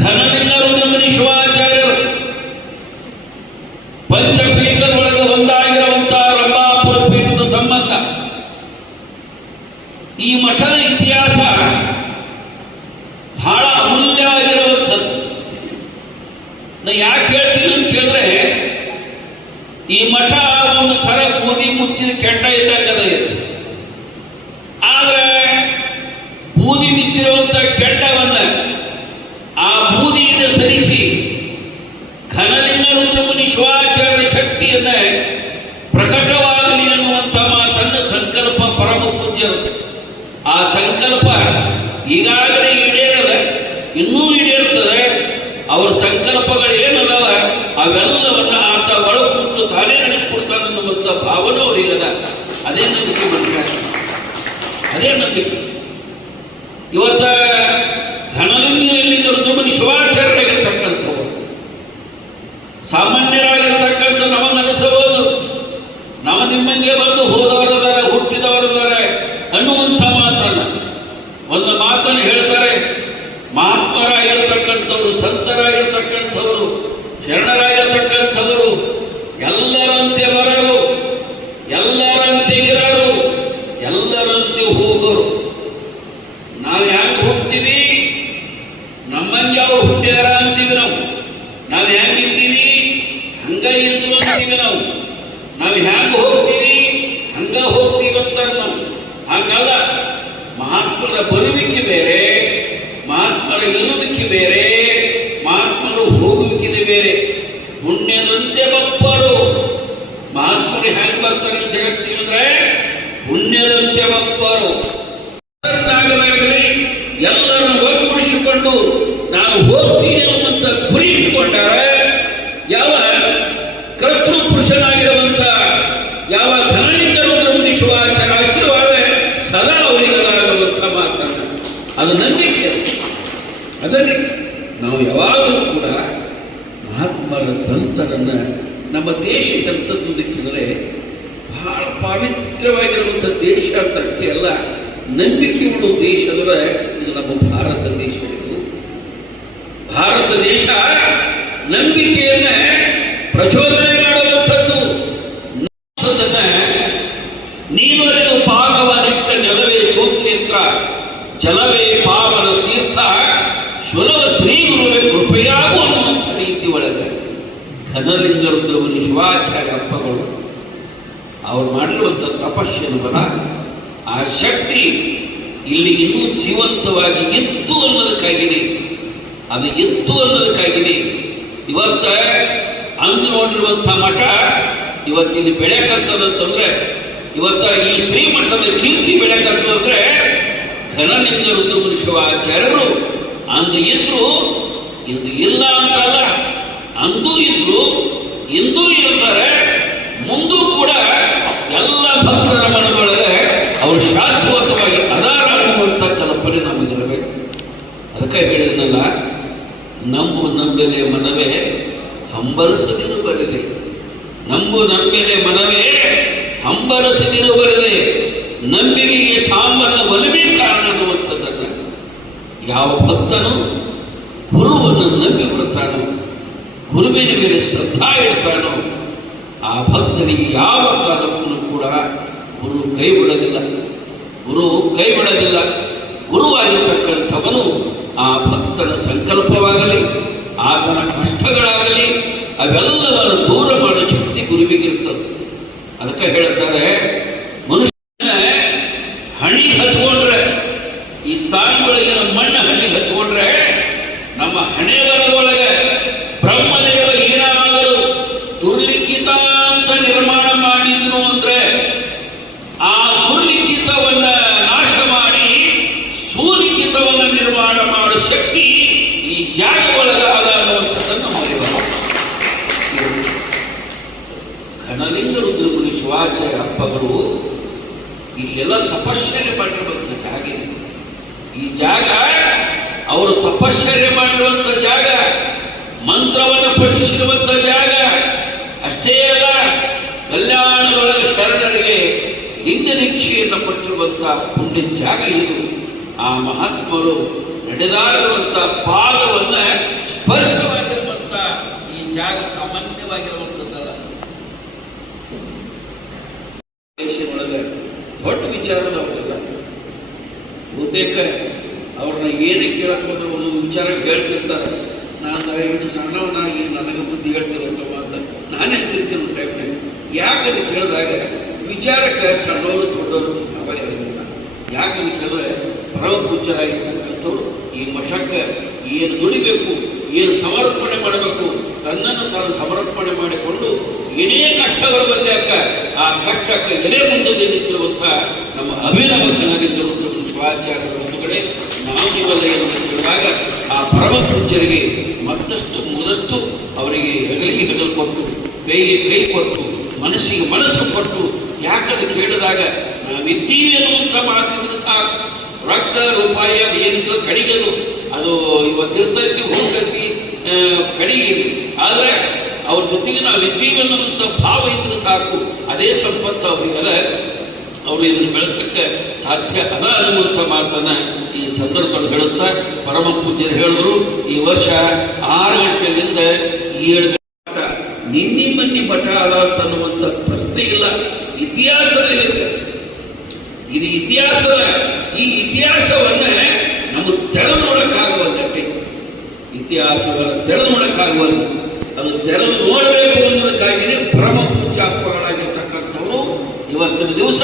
ಘನಲಿಂಗ ರುದ್ರಮುನಿ ಶಿವಾಚಾರ್ಯರು ಪಂಚಪೀಠದೊಳಗೆ ಒಂದಾಗಿರುವಂತಹ ರಂಭಾಪುರ ಪೀಠದ ಸಂಬಂಧ. ಈ ಮಠದ ಇತಿಹಾಸ ಬಹಳ ಅಮೂಲ್ಯವಾಗಿರುವಂಥದ್ದು. ನಾ ಯಾಕೆ ಹೇಳ್ತೀನಿ ಅಂತ ಕೇಳಿದ್ರೆ, ಈ ಮಠ ಒಂದು ಥರ ಬೂದಿ ಮುಚ್ಚಿದ ಕೆಂಡ ಇದ್ದಾಗ ಇದೆ. ಆದ್ರೆ ಬೂದಿ ಮುಚ್ಚಿರುವಂತ ಕೆಂಡವನ್ನ ಆ ಬೂದಿಯಿಂದ ಸರಿಸಿ ಘನಲಿಂಗ ರುದ್ರಮುನಿ ಶಿವಾಚಾರ್ಯ ಶಕ್ತಿಯನ್ನ ಪ್ರಕಟವಾಗಲಿ ಅನ್ನುವಂಥ ಮಾತನ್ನ ಸಂಕಲ್ಪ ಪರಮ ಪೂಜ್ಯರು. ಆ ಸಂಕಲ್ಪ ಈಗಾಗಲೇ ಈಡೇರದೆ, ಇನ್ನೂ ಈಡೇರ್ತದೆ. ಅವರ ಸಂಕಲ್ಪಗಳು ಏನದವ ಅವೆಲ್ಲವನ್ನ ಆತ ಒಳಗೆ ಕೂತು ತಾನೇ ನಡೆಸ್ಕೊಡ್ತಾನೆ ಅನ್ನುವಂಥ ಭಾವನೆ ಅವರಿಗದ. ಅದೇ ನಂಬಿಕೆ ಮನುಷ್ಯ, ಅದೇ ನಂಬಿಕೆ. ಇವತ್ತ ಘನಲಿಂಗ ರುದ್ರಮುನಿ ಶಿವಾಚಾರ್ಯರಾಗಿರ್ತಕ್ಕಂಥವ್ರು ಸಾಮಾನ್ಯರಾಗಿರ್ತಕ್ಕಂಥ ನಮಗನಿಸಬಹುದು, ನಾವು ನಿಮ್ಮಂಗೆ ಬಂದು ಹೋದವರದಾರೆ, ಹುಟ್ಟಿದವರದಾರೆ ಅನ್ನುವಂಥ ಮಾತನ್ನ ಒಂದು ಮಾತನ್ನು ಹೇಳ್ತಾರೆ. ಮಹಾತ್ಮರಾಗಿರ್ತಕ್ಕಂಥವ್ರು, ಸಂತರಾಗಿರ್ತಕ್ಕಂಥವ್ರು, ಶರಣರಾಗಿರ್ತಕ್ಕಂಥವರು ಎಲ್ಲರಂತೆ ಬರರು, ಎಲ್ಲರಂತೆ ಇರರು, ಎಲ್ಲರಂತೆ ಹೋಗರು. ನಾವು ಹೆಂಗೆ ಹೋಗ್ತೀವಿ, ನಮ್ಮಂಗೆ ಅವ್ರು ಹುಟ್ಟ್ಯಾರ ಅಂತೀವಿ. ನಾವು ಹೆಂಗಿದ್ದೀವಿ ಹಂಗ ಇದ್ದು ಅಂತೀವಿ. ನಾವು ಹೆಂಗೆ ಹೋಗ್ತೀವಿ ಹಂಗ ಹೋಗ್ತೀವಿ ಅಂತಾರೆ ನಾವು. ಹಂಗಲ್ಲ, ಮಹಾತ್ಮರ ಬರುವಿಕೆ ಬೇರೆ, ಮಹಾತ್ಮರ ಇರುವಿಕೆ ಬೇರೆ, ಮಹಾತ್ಮರು ಹೋಗುವಿಕೆ ಬೇರೆ. ಪುಣ್ಯದಂತೆ ಬಪ್ಪರು. ಮಹಾತ್ಮರು ಹೆಂಗ್ ಬರ್ತಾರೆ ಈ ಜಗತ್ತಿನಂದ್ರೆ ಪುಣ್ಯದಂತೆ ಬಪ್ಪರು. ಎಲ್ಲರನ್ನು ಒಗ್ಗೂಡಿಸಿಕೊಂಡು ನಾನು ಹೋಗ್ತೀನಿ ಅನ್ನುವಂಥ ಗುರಿ ಇಟ್ಟುಕೊಂಡಾರೆ. ಯಾವ ಕರ್ತೃ ಪುರುಷನಾಗಿರುವಂತ ಯಾವ ಘನಲಿಂಗ ರುದ್ರಮುನಿ ಶಿವಾಚಾರ್ಯ ಆಶೀರ್ವಾದ ಸದಾ ಅವರಿಗಲಾಗುವಂಥ ಮಾತನ್ನ, ಅದು ನಂಬಿಕೆ. ಅದನ್ನೇ ನಾವು ಯಾವಾಗಲೂ ಕೂಡ ಮಹಾತ್ಮರ ಸಂತರನ್ನ ನಮ್ಮ ದೇಶದಂಥದ್ದು ದಿಕ್ಕಿದ್ರೆ ಬಹಳ ಪವಿತ್ರವಾಗಿರುವಂಥ ದೇಶ ಅಂತ ಅಷ್ಟೇ ಅಲ್ಲ, ನಂಬಿಕೆ ಉಳ್ಳ ದೇಶ ಅಂದ್ರೆ ಇದು ನಮ್ಮ ಭಾರತ ದೇಶ. ಇದು ಭಾರತ ದೇಶ ನಂಬಿಕೆಯನ್ನ ಪ್ರಚೋದನೆ ಮಾಡುವಂಥದ್ದು. ನೀನು ಅರಿದು ಪಾವನಿಟ್ಟ ನೆಲವೇ ಸೋಕ್ಷೇತ್ರ, ಜಲವೇ ಪಾವನ ತೀರ್ಥ, ಸುಲಭ ಶ್ರೀ ಗುರುವೇ ಕೃಪೆಯಾಗು ಅನ್ನುವಂಥ ರೀತಿ ಒಳಗೆ ಘನಲಿಂಗ ರುದ್ರಮುನಿ ಶಿವಾಚಾರ್ಯ ಅಪ್ಪಗಳು ಅವ್ರು ಮಾಡಿರುವಂಥ ತಪಸ್ಸಿನ ಬಲ, ಆ ಶಕ್ತಿ ಇಲ್ಲಿ ಇನ್ನೂ ಜೀವಂತವಾಗಿ ಇತ್ತು ಅನ್ನೋದಕ್ಕಾಗಿನೇ, ಅದು ಇತ್ತು ಅನ್ನೋದಕ್ಕಾಗಿನೇ ಇವತ್ತ ಅಂದು ನೋಡಿರುವಂಥ ಮಠ ಇವತ್ತಿನ ಬೆಳೆಕತ್ತದಂತಂದ್ರೆ, ಇವತ್ತ ಈ ಶ್ರೀಮಠದ ಕೀರ್ತಿ ಬೆಳೆಕತ್ತಂದ್ರೆ ಘನಲಿಂಗ ರುದ್ರಮುನಿ ಶಿವಾಚಾರ್ಯರು ಅಂದು ಇದ್ರು, ಇಂದು ಇಲ್ಲ ಅಂತಲ್ಲ, ಅಂದೂ ಇದ್ರು, ಇಂದೂ ಇರ್ತಾರೆ, ಮುಂದೂ ಕೂಡ ಎಲ್ಲ ಭಕ್ತರ ಮನದೊಳಗೆ ಅವರು ಶಾಶ್ವತವಾಗಿ ಅದಾರ ಅನ್ನುವಂಥ ಕಲ್ಪನೆ ನಮಗಿರಬೇಕು. ಅದಕ್ಕೆ ಹೇಳಿದ್ನಲ್ಲ, ನಂಬು ನಂಬೆಲೆ ಮನವೇ ಹಂಬಲಿಸದಿರು ಬರದೆ, ನಂಬು ನಂಬೆಲೆ ಮನವೇ ಹಂಬಲಿಸದಿರು ಬರದೆ, ನಂಬಿಕೆಗೆ ಸಾಂಬರ ಒಲವೇ ಕಾರಣ ಅನ್ನುವಂಥದ್ದನ್ನು ಯಾವ ಭಕ್ತನು ಗುರುವನ್ನು ನಂಬಿ ಬರ್ತಾನೋ, ಗುರುವಿನ ಮೇಲೆ ಶ್ರದ್ಧಾ ಇಡ್ತಾನೋ, ಆ ಭಕ್ತನಿಗೆ ಯಾವ ಕಾಲಕ್ಕೂ ಕೂಡ ಗುರು ಕೈ ಬಿಡೋದಿಲ್ಲ. ಗುರು ಕೈ ಬಿಡೋದಿಲ್ಲ. ಗುರುವಾಗಿರ್ತಕ್ಕಂಥವನು ಆ ಭಕ್ತನ ಸಂಕಲ್ಪವಾಗಲಿ, ಆತನ ಕಷ್ಟಗಳಾಗಲಿ ಅವೆಲ್ಲವನ್ನು ದೂರ ಮಾಡೋ ಶಕ್ತಿ ಗುರುವಿಗಿರ್ತದೆ. ಅದಕ್ಕೆ ಹೇಳ್ತಾರೆ, ಮನುಷ್ಯನ ಹಣಿ ಹಚ್ಕೊಂಡ್ರೆ, ಈ ಸ್ಥಾನದೊಳಗಿನ ಮಣ್ಣು ಹಣಿ ಹಚ್ಕೊಂಡ್ರೆ ನಮ್ಮ ಹಣೆ ಬರದೊಳಗೆ ಬ್ರಹ್ಮದೇವ ಏನಾದರೂ ದುರ್ಲಿಖಿತ ಅಂತ ನಿರ್ಮಾಣ ಮಾಡಿದ್ರು ಅಂದ್ರೆ ಆ ದುರ್ಲಿಖಿತವನ್ನ ನಾಶ ಮಾಡಿ ಸುಲಿಖಿತವನ್ನ ನಿರ್ಮಾಣ ಮಾಡೋ ಶಕ್ತಿ ಈ ಜಾಗ ಒಳಗಾದ ಅನ್ನುವಂಥದ್ದನ್ನು ಮರೆಯಬಾರದು. ಘನಲಿಂಗ ರುದ್ರಮುನಿ ಶಿವಾಚಾರ್ಯ ಅಪ್ಪಗಳು ಇಲ್ಲೆಲ್ಲ ತಪಶ್ಚರ್ಯ ಮಾಡಿರುವಂಥ ಜಾಗ ಇದೆ. ಈ ಜಾಗ ಅವರು ತಪಶ್ಚರ್ಯ ಮಾಡಿರುವಂಥ ಜಾಗ, ಮಂತ್ರವನ್ನು ಪಠಿಸಿರುವಂಥ ಜಾಗ. ಅಷ್ಟೇ ಅಲ್ಲ, ಕಲ್ಯಾಣದೊಳಗೆ ಶರಣರಿಗೆ ಲಿಂಗ ದೀಕ್ಷೆಯನ್ನು ಪಟ್ಟಿರುವಂತಹ ಪುಣ್ಯ ಜಾಗ ಇದು. ಆ ಮಹಾತ್ಮರು ನಡೆದಾಡುವಂತ ಪಾದವನ್ನ ಸ್ಪರ್ಶವಾಗಿರುವಂತ ಈ ಜಾಗ ಸಾಮಾನ್ಯವಾಗಿರುವಂಥದ್ದಲ್ಲ. ದೇಶದೊಳಗೆ ದೊಡ್ಡ ವಿಚಾರದವರಲ್ಲ. ಬಹುತೇಕ ಅವ್ರನ್ನ ಏನೇ ಕೇಳಕ್ ಹೋದ್ರೆ ಒಂದು ವಿಚಾರ ಹೇಳ್ತಿರ್ತಾರೆ. ನಾನು ದಯವಿಟ್ಟು ಸಣ್ಣವನಾಗಿ ನನಗೆ ಬುದ್ಧಿ ಹೇಳ್ತಿರುವಂತ ಮಾತ ನಾನೇ ತಿರ್ತೀನಿ ಟೈಮ್ನಾಗ. ಯಾಕಂತ ಕೇಳಿದಾಗ ವಿಚಾರಕ್ಕೆ ಸಣ್ಣವರು ದೊಡ್ಡವರು ಅವರೇ ಇರಲಿಲ್ಲ. ಯಾಕಂತ ಕೇಳಿದ್ರೆ ಪರಮ ಪೂಜ್ಯರಾಗಿರ್ತಕ್ಕಂಥವ್ರು ಈ ಮಠಕ್ಕೆ ಏನು ದುಡಿಬೇಕು, ಏನು ಸಮರ್ಪಣೆ ಮಾಡಬೇಕು, ತನ್ನನ್ನು ತಾನು ಸಮರ್ಪಣೆ ಮಾಡಿಕೊಂಡು ಏನೇ ಕಷ್ಟಗಳು ಬಂದಾಗ ಆ ಕಷ್ಟಕ್ಕೆ ಎಲೆ ಮುಂದೆ ನಿಂತಿರುವಂಥ ನಮ್ಮ ಅಭಿನವ ಜ್ಞಾನಿದ್ದರು ಶಿವಾಚಾರ್ಯ ಬಂಧುಗಳೇ, ನಾವು ನೀವೆಲ್ಲ ಏನು ಕೇಳುವಾಗ ಆ ಪರಮ ಪೂಜ್ಯರಿಗೆ ಮತ್ತಷ್ಟು ಮುದತ್ತು ಅವರಿಗೆ ಹೆಗಲಿಗೆ ಹೆಗಲು ಕೊಟ್ಟು, ಕೈಗೆ ಕೈ ಕೊಟ್ಟು, ಮನಸ್ಸಿಗೆ ಮನಸ್ಸು ಕೊಟ್ಟು, ಯಾಕಂದ್ರೆ ಕೇಳಿದಾಗ ನಾವಿದ್ದೀವಿ ಅನ್ನುವಂಥ ಮಾತಿದ್ರೆ ಸಾಕು. ರೊಕ್ಕ ರೂಪಾಯಿ ಅದು ಏನಿದ್ರು ಕಡಿಗದು, ಅದು ಇವತ್ತಿರ್ತೈತಿ ಹೋಗ್ತೈತಿ ಕಡಿಗೆ. ಆದರೆ ಅವ್ರ ಜೊತೆಗೆ ನಾವಿದ್ದೀವಿ ಅನ್ನುವಂಥ ಭಾವ ಇದ್ರೆ ಸಾಕು. ಅದೇ ಸಂಪತ್ತು ಅವರಿಗೆಲ್ಲ ಅವರು ಇದನ್ನು ಬೆಳೆಸಕ್ಕೆ ಸಾಧ್ಯ ಅದ ಅನ್ನುವಂಥ ಮಾತನ್ನ ಈ ಸಂದರ್ಭದಲ್ಲಿ ಹೇಳುತ್ತಾ ಪರಮ ಪೂಜ್ಯರು ಹೇಳಿದ್ರು, ಈ ವರ್ಷ 6 ಗಂಟೆಯಿಂದ 7 ಗಂಟೆ ನಿನ್ನೆ ಮನ್ನಿ ಮಠ ಅದ ಅಂತನ್ನುವಂಥ ಪ್ರಶ್ನೆ ಇಲ್ಲ. ಇತಿಹಾಸದಲ್ಲಿದೆ, ಇದು ಇತಿಹಾಸದ. ಈ ಇತಿಹಾಸವನ್ನ ನಮಗೆ ತೆರೆದು ನೋಡಕ್ಕಾಗವಲ್ಲಟ್ಟೆ. ಇತಿಹಾಸವನ್ನು ತೆರೆದು ನೋಡಕ್ಕಾಗವಲ್ಲ. ಅದು ತೆರೆದು ನೋಡಬೇಕು ಅನ್ನೋದಕ್ಕಾಗಿಯೇ ಪರಮ ಪೂಜ್ಯ ಅಪ್ಪಗಳಾಗಿರ್ತಕ್ಕಂಥವರು ಇವತ್ತಿನ ದಿವಸ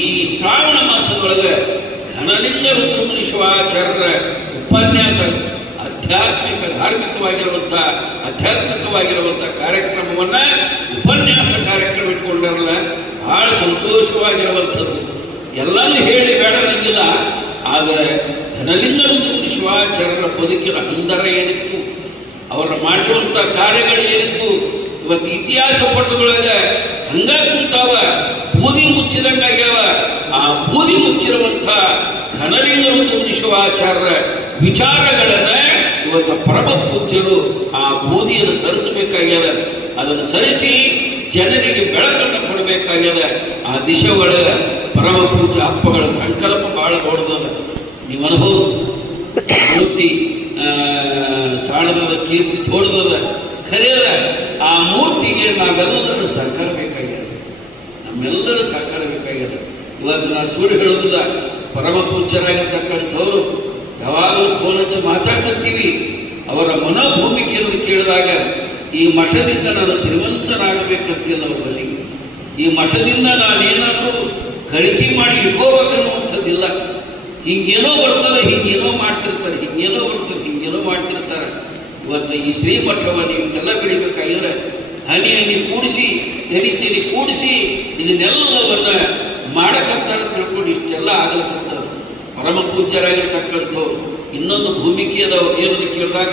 ಈ ಶ್ರಾವಣ ಮಾಸದೊಳಗೆ ಘನಲಿಂಗ ರುದ್ರಮುನಿ ಶಿವಾಚಾರ್ಯರ ಉಪನ್ಯಾಸ ಆಧ್ಯಾತ್ಮಿಕವಾಗಿರುವಂಥ ಕಾರ್ಯಕ್ರಮವನ್ನ ಉಪನ್ಯಾಸ ಕಾರ್ಯಕ್ರಮ ಇಟ್ಕೊಂಡರಲ್ಲ, ಬಹಳ ಸಂತೋಷವಾಗಿರುವಂಥದ್ದು. ಎಲ್ಲನೂ ಹೇಳಿ ಬೇಡದಂಗಿಲ್ಲ. ಆದರೆ ಘನಲಿಂಗ ರುದ್ರಮುನಿ ಶಿವಾಚಾರ್ಯರ ಬದುಕಿನ ಹಂದರ ಏನಿತ್ತು, ಅವರ ಮಾಡಿರುವಂಥ ಕಾರ್ಯಗಳು ಏನಿತ್ತು, ಇವತ್ತು ಇತಿಹಾಸ ಪಟ್ಟುಗಳಿಗೆ ಹಂಗ ಕೂತಾವ, ಬೂದಿ ಮುಚ್ಚಿದಂಗಾಗ್ಯಾವ. ಆ ಬೂದಿ ಮುಚ್ಚಿರುವಂಥ ಘನಲಿಂಗ ರುದ್ರಮುನಿ ಶಿವಾಚಾರ್ಯರ ವಿಚಾರಗಳನ್ನ ಇವತ್ತು ಪರಮ ಪೂಜ್ಯರು ಆ ಬೂದಿಯನ್ನು ಸರಿಸಬೇಕಾಗ್ಯದ. ಅದನ್ನು ಸರಿಸಿ ಜನರಿಗೆ ಬೆಳಕನ್ನು ಕೊಡಬೇಕಾಗ್ಯದ. ಆ ದಿಶೆಗಳ ಪರಮ ಪೂಜ್ಯ ಅಪ್ಪಗಳ ಸಂಕಲ್ಪ ಬಹಳ ದೊಡ್ಡದ. ನೀವು ಅನುಭವ ಮೂರ್ತಿ ಸಾಣದ ಕೀರ್ತಿ ತೋಡ್ದದ ಖರೆಯದ. ಆ ಮೂರ್ತಿಗೆ ನಾವೆಲ್ಲರೂ ಸಹಕಾರ ಬೇಕಾಗ್ಯದ, ನಮ್ಮೆಲ್ಲರೂ ಸಹಕಾರ ಬೇಕಾಗ್ಯದ. ಇವತ್ತು ನಾನು ಸುಳ್ಳು ಹೇಳೋದಿಲ್ಲ. ಪರಮ ಪೂಜ್ಯರಾಗಿರ್ತಕ್ಕಂಥವ್ರು ಯಾವಾಗಲೂ ಫೋನ್ ಹಚ್ಚಿ ಮಾತಾಡ್ತಿರ್ತೀವಿ. ಅವರ ಮನೋಭೂಮಿಕೆಯನ್ನು ಕೇಳಿದಾಗ ಈ ಮಠದಿಂದ ನಾನು ಶ್ರೀಮಂತನಾಗಬೇಕಂತಿಲ್ಲ. ಅವರಲ್ಲಿ ಈ ಮಠದಿಂದ ನಾನೇನಾದರೂ ಗಳಿಕೆ ಮಾಡಿ ಇಟ್ಕೋಬೇಕನ್ನುವಂಥದ್ದಿಲ್ಲ. ಹಿಂಗೇನೋ ಬರ್ತದೆ, ಹಿಂಗೇನೋ ಮಾಡ್ತಿರ್ತಾರೆ, ಹಿಂಗೇನೋ ಬರ್ತದೆ, ಹಿಂಗೇನೋ ಮಾಡ್ತಿರ್ತಾರೆ. ಇವತ್ತು ಈ ಶ್ರೀಮಠವನ್ನು ಇವನ್ನೆಲ್ಲ ಬೆಳಿಬೇಕಾಗಿದ್ರೆ ಹನಿ ಹನಿ ಕೂಡಿಸಿ, ತೆರಿ ಕೂಡಿಸಿ ಇದನ್ನೆಲ್ಲವನ್ನ ಮಾಡಕಂತಾರೆ ತಿಳ್ಕೊಂಡು ಇಷ್ಟೆಲ್ಲ ಆಗಲಕ್ಕಂತಾರೆ. ಪರಮ ಪೂಜ್ಯರಾಗಿರ್ತಕ್ಕಂಥವ್ರು ಇನ್ನೊಂದು ಭೂಮಿಕೆಯದವ್ರು ಏನದು ಕೇಳಿದಾಗ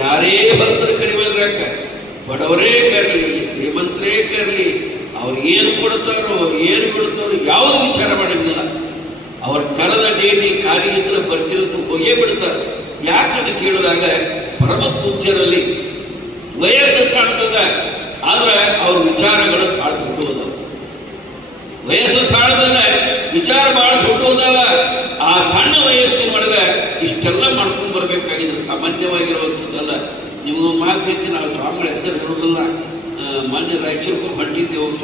ಯಾರೇ ಭಕ್ತರು ಕರಿಬೇಕಾಗ, ಬಡವರೇ ಕರಲಿ, ಶ್ರೀಮಂತರೇ ಕರಲಿ, ಅವ್ರು ಏನು ಕೊಡ್ತಾರೋ ಏನು ಬಿಡ್ತಾರೋ ಯಾವುದು ವಿಚಾರ ಮಾಡಂಗಿಲ್ಲ. ಅವ್ರ ಕರೆದ ಡೇಟಿ ಕಾರ್ಯ ಇದ್ರೆ ಬರ್ತಿರುತ್ತೆ, ಹೋಗೇ ಬಿಡ್ತಾರೆ. ಯಾಕಂತ ಕೇಳಿದಾಗ ಪರಮ ಪೂಜ್ಯರಲ್ಲಿ ವಯಸ್ಸು ಸಾಣ್ತದ, ಆದ್ರೆ ಅವ್ರ ವಿಚಾರಗಳು ಭಾಳ ದೊಡ್ಡದ. ವಯಸ್ಸು ಸಾಣದಲ್ಲ, ವಿಚಾರ ಭಾಳ ದೊಡ್ಡದಲ್ಲ. ಆ ಸಣ್ಣ ವಯಸ್ಸಿನೊಳಗೆ ಇಷ್ಟೆಲ್ಲ ಮಾಡ್ಕೊಂಡು ಬರ್ಬೇಕಾಗಿದ್ರೆ ಸಾಮಾನ್ಯವಾಗಿರುವಂಥದ್ದಲ್ಲ. ನಿಮಗೊಂದು ಮಾತು ಹೇಳ್ತೀನಿ, ನಾವು ಸ್ವಾಮಿಗಳ ಹೆಸರು ಹೇಳೋದಿಲ್ಲ. ಮಾನ್ಯ ರಾಯಚೂರ್ಗೂ ಹೊಂಟಿದ್ದೇವೆ.